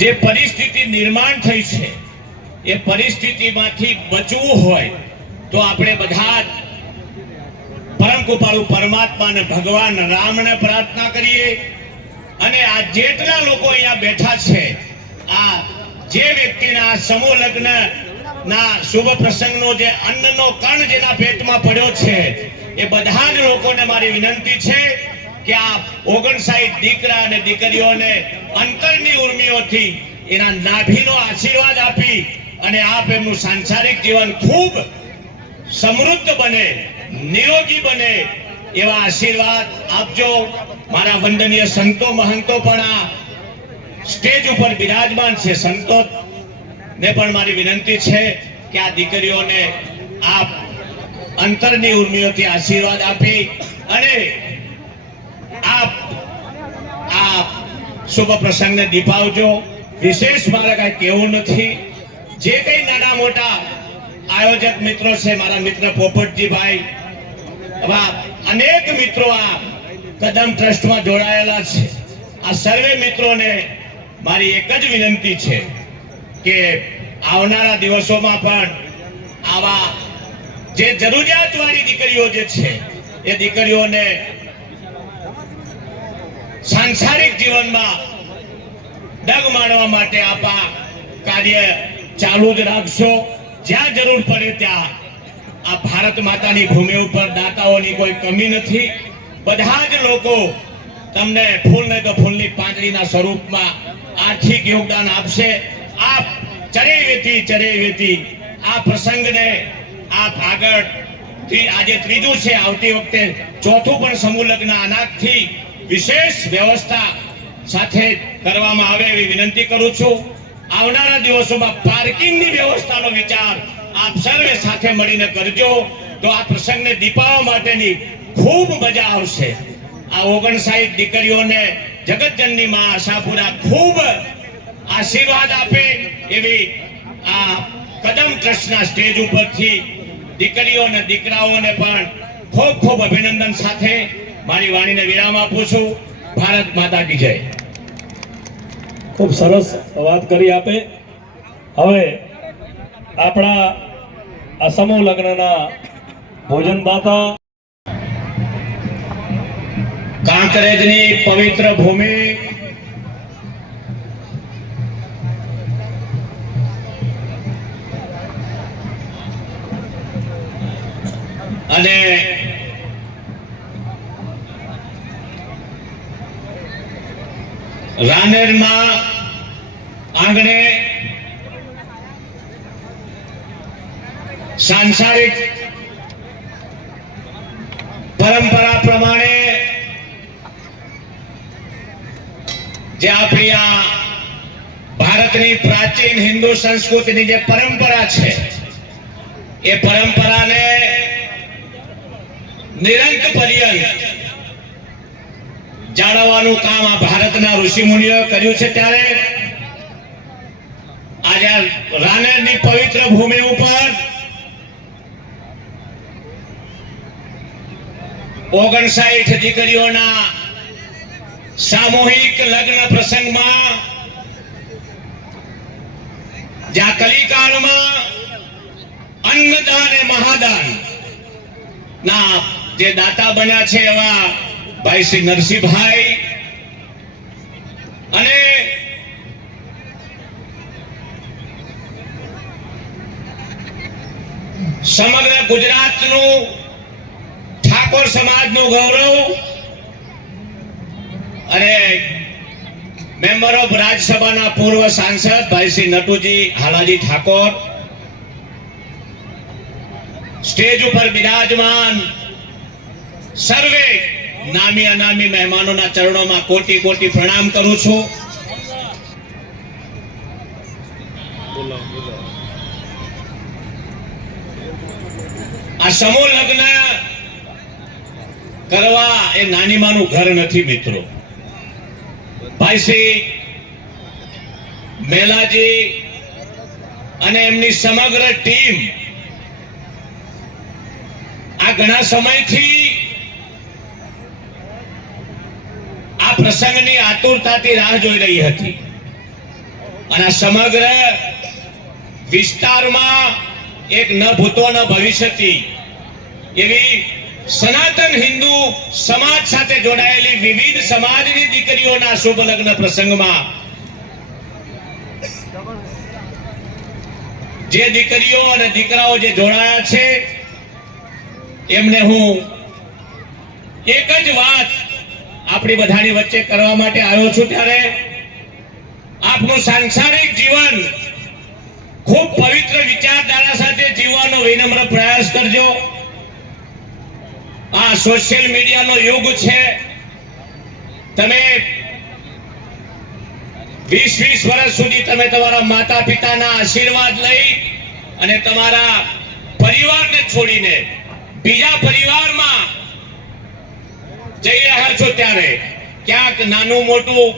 જે પરિસ્થિતિ નિર્માણ થઈ છે, એ પરિસ્થિતિમાંથી બચવું હોય તો આપણે બધા પરમ કૃપાળુ પરમાત્માને ભગવાન રામને પ્રાર્થના કરીએ. અને આ જેટલા લોકો અહીંયા બેઠા છે, આ જે વ્યક્તિના સમૂહ લગ્ન ના શુભ પ્રસંગનો જે અન્નનો કણ જેના પેટમાં પડ્યો છે, એ બધા જ લોકોને મારી વિનંતી છે કે આ ઓગણસાઠ દીકરા અને દીકરીઓને અંતરની ઉર્મિઓથી એના નાભીનો આશીર્વાદ આપી અને આપ એમનું સાંસારિક જીવન ખૂબ સમૃદ્ધ બને, નિરોગી બને એવા આશીર્વાદ આપજો. મારા વંદનીય સંતો, મહંતો પણ આ સ્ટેજ ઉપર બિરાજમાન છે. સંતો ને પણ મારી વિનંતી છે કે આ દીકરીઓને આપ અંતરની ઉર્મિઓથી આશીર્વાદ આપી અને આપ આ શુભ પ્રસંગને દીપાવજો. વિશેષ મારે કાંઈ કહેવું નથી. જે કંઈ નાના મોટા આયોજક મિત્રો છે, મારા મિત્ર પોપટજીભાઈ, એવા અનેક મિત્રો આ કદમ ટ્રસ્ટમાં જોડાયેલા છે. આ સર્વે મિત્રોને મારી એક જ વિનંતી છે કે આવનારા દિવસોમાં પણ આવા જે જરૂરિયાતવાળી દીકરીઓ જે છે, એ દીકરીઓને સાંસારિક જીવનમાં ડગ માણવા માટે આપા કાર્ય ચાલુ જ રાખશો. જ્યાં જરૂર પડે ત્યાં આ ભારત માતાની ભૂમિ ઉપર દાતાઓની કોઈ કમી નથી. બધા જ લોકો તમને ફૂલ નહીં તો ફૂલની પાંદડીના સ્વરૂપમાં આર્થિક યોગદાન આપશે. આપ ચડાઈ વેતી આ પ્રસંગને આપ આગળ આજે ત્રીજું છે. આવતી વખતે ચોથું પણ સમૂહ લગ્ન અનાજથી વિશેષ વ્યવસ્થા સાથે કરવામાં આવે એવી વિનંતી કરું છું. આવનારા દિવસોમાં પાર્કિંગની વ્યવસ્થાનો વિચાર આપ સર્વે સાથે મળીને કરજો. તો આ પ્રસંગને દીપાવવા માટેની ખૂબ મજા આવશે. આ ઓગણસાઠ દીકરીઓને જગતજનની માં આશાપુરા ખૂબ આશીર્વાદ આપે એવી આ કદમ ટ્રસ્ટના સ્ટેજ ઉપરથી દીકરીઓ અને દીકરાઓને પણ ખૂબ ખૂબ અભિનંદન સાથે મારી વાણીને વિરામ આપું છું. ભારત માતા કી જય. ખૂબ સરસ વાત કરી આપે. હવે આપણા આ સમૂહ લગ્નના ભોજનદાતા કાંકરેજની પવિત્ર ભૂમિ. અને રાનેરમાં આંગણે સાંસારિક પરંપરા પ્રમાણે જે આપણી આ ભારતની પ્રાચીન હિન્દુ સંસ્કૃતિની જે પરંપરા છે, એ પરંપરાને નિરંત પર્યંત જાળવવાનું કામ આ ભારતના ઋષિ મુનિઓએ કર્યું છે ત્યારે આજે રાનેરની પવિત્ર ભૂમિ ઉપર ઓગણસાઠ દીકરીઓના સામૂહિક લગ્ન પ્રસંગમાં જ્યાં કલિકાળમાં અન્નદાન એ મહાદાન ના જે દાતા બન્યા છે એવા ભાઈ શ્રી નરસિંહભાઈ અને સમગ્ર ગુજરાતનું ઠાકોર સમાજનું ગૌરવ અને મેમ્બર ઓફ રાજ્યસભાના પૂર્વ સાંસદ ભાઈ શ્રી નટુજી હાલાજી ઠાકોર, સ્ટેજ ઉપર બિરાજમાન સર્વે નામી અનામી મહેમાનોના ચરણોમાં કોટી કોટી પ્રણામ કરું છું. સમૂહ લગ્ન કરવા એ નાની માનું ઘર નથી, મિત્રો. ભાઈ શ્રી મેલાજી અને એમની સમગ્ર ટીમ આ ઘણા સમયથી આ પ્રસંગની આતુરતાથી રાહ જોઈ રહી હતી. અને આ સમગ્ર વિસ્તારમાં એક ન ભૂતો ન ભવિષ્યથી એવી સનાતન હિન્દુ સમાજ સાથે જોડાયેલી વિવિધ સમાજની દીકરીઓના શુભ લગ્ન પ્રસંગમાં જે દીકરીઓ અને દીકરાઓ જે જોડાયા છે, એમને હું એક જ વાત આપણી બધાની વચ્ચે કરવા માટે આવ્યો છું ત્યારે, આપનું સાંસારિક જીવન ખૂબ પવિત્ર વિચારધારા સાથે જીવવાનો વિનમ્ર પ્રયાસ કરજો. આ સોશિયલ મીડિયાનો યુગ છે. તમે વીસ વીસ વર્ષ સુધી તમે તમારા માતા પિતાના આશીર્વાદ લઈ અને તમારા પરિવારને છોડીને બીજા પરિવારમાં જઈ રહ્યા છો ત્યારે ક્યાંક નાનું મોટું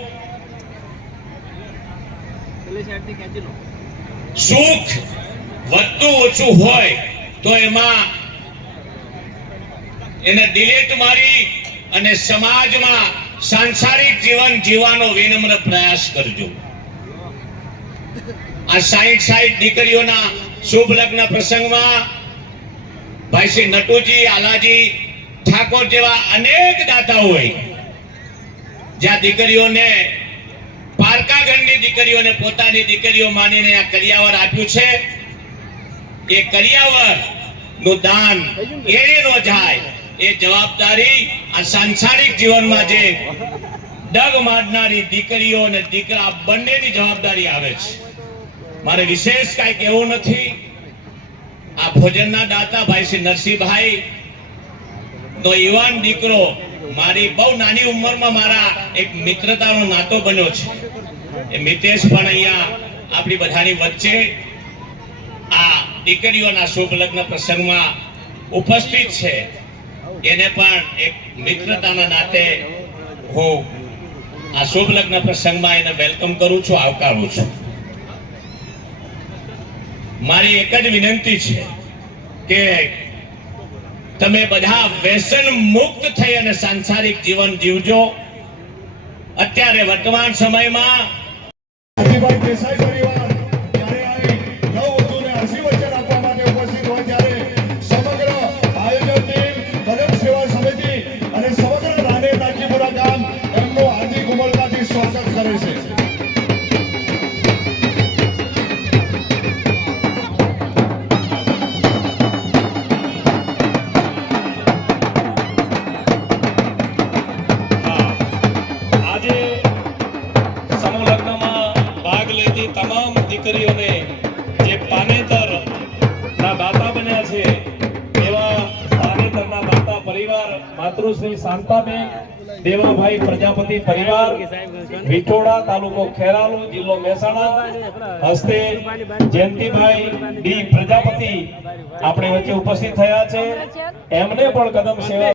સુખ વધતું ઓછું હોય તો એમાં એને ડિલેટ મારી અને સમાજમાં સાંસારિક જીવન જીવવાનો વિનમ્ર પ્રયાસ કરજો. આ સાઈઠ સાઈઠ દીકરીઓના શુભ લગ્ન પ્રસંગમાં ભાઈ શ્રી નટુજી, આલાજી ઠાકોર જેવા અનેક દાતાઓએ જ્યાં દીકરીઓને પારકા ગણની દીકરીઓને પોતાની દીકરીઓ માનીને આ કરિયાવર આપ્યું છે. એ કરિયાવરનું દાન એળે નો જાય. એ જવાબદારી આ સાંસારિક જીવનમાં જે ડગ મારનારી દીકરીઓ અને દીકરા બંનેની જવાબદારી આવે છે. મારે વિશેષ કાંઈ કહેવું નથી. આ ભોજનના દાતા ભાઈ શ્રી નરસિંહભાઈ નો યુવાન દીકરો મારી બહુ નાની ઉંમરમાં મારા એક મિત્રતાનો નાતો બન્યો છે. એ મિતેશ પણ અહીંયા આપણી બધાની વચ્ચે આ દીકરીઓના શુભ લગ્ન પ્રસંગમાં ઉપસ્થિત છે. એને પણ એક મિત્રતાના નાતે હું આ શુભ લગ્ન પ્રસંગમાં એને વેલકમ કરું છું, આવકારું છું. મારી એક જ વિનંતી છે કે તમે બધા વ્યસન મુક્ત થઈ અને સાંસારિક જીવન જીવજો. અત્યારે વર્તમાન સમયમાં માતૃશ્રી શાંતાબેન, દેવાભાઈ પ્રજાપતિ પરિવાર વિઠોડા તાલુકો ખેરાલુ, જિલ્લો મહેસાણા. હસ્તે જયંતિભાઈ ડી પ્રજાપતિ આપણે વચ્ચે ઉપસ્થિત થયા છે. એમને પણ કદમ સેવા